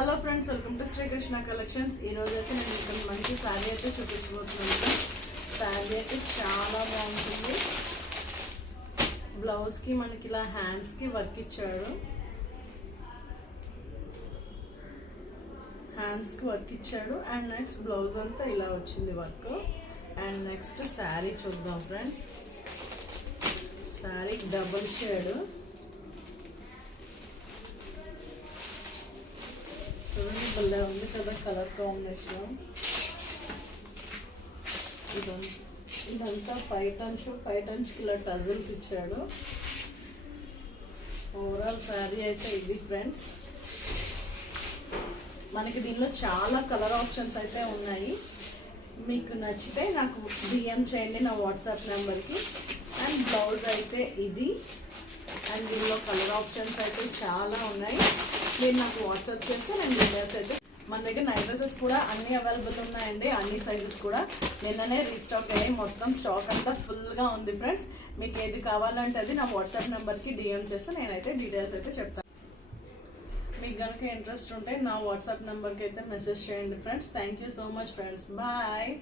Hello friends, welcome to Srikrishna collections. ఈరోజు అయితే నేను ఇక్కడ మంచి శారీ అయితే చూపించబోతున్నాను. శారీ అయితే చాలా బాగుంటుంది. బ్లౌజ్కి మనకి ఇలా హ్యాండ్స్కి వర్క్ ఇచ్చాడు. అండ్ నెక్స్ట్ బ్లౌజ్ అంతా ఇలా వచ్చింది వర్క్. అండ్ నెక్స్ట్ శారీ చూద్దాం ఫ్రెండ్స్. శారీ డబుల్ షేడ్ చూడండి, భలే ఉంది కదా కలర్ కాంబినేషన్. ఇదంతా 5 టన్స్ ఇలా టజల్స్ ఇచ్చాడు. ఓవరాల్ శారీ అయితే ఇది ఫ్రెండ్స్. మనకి దీనిలో చాలా కలర్ ఆప్షన్స్ అయితే ఉన్నాయి. మీకు నచ్చితే నాకు డిఎం చేయండి నా వాట్సాప్ నెంబర్కి. అండ్ బ్లౌజ్ అయితే ఇది. అండ్ దీనిలో కలర్ ఆప్షన్స్ అయితే చాలా ఉన్నాయి. మీరు నాకు వాట్సాప్ చేస్తే నేను డీటెయిల్స్ అయితే మన దగ్గర నైట్ డ్రెస్సెస్ కూడా అన్నీ అవైలబుల్ ఉన్నాయండి. అన్ని సైజెస్ కూడా నిన్ననే రీస్టాక్ అయ్యాయి. మొత్తం స్టాక్ అంతా ఫుల్గా ఉంది ఫ్రెండ్స్. మీకు ఏది కావాలంటే అది నా వాట్సాప్ నెంబర్కి డిఎం చేస్తే నేనైతే డీటెయిల్స్ అయితే చెప్తాను. మీకు కనుక ఇంట్రెస్ట్ ఉంటే నా వాట్సాప్ నెంబర్కి అయితే మెసేజ్ చేయండి friends. Thank you so much friends. Bye.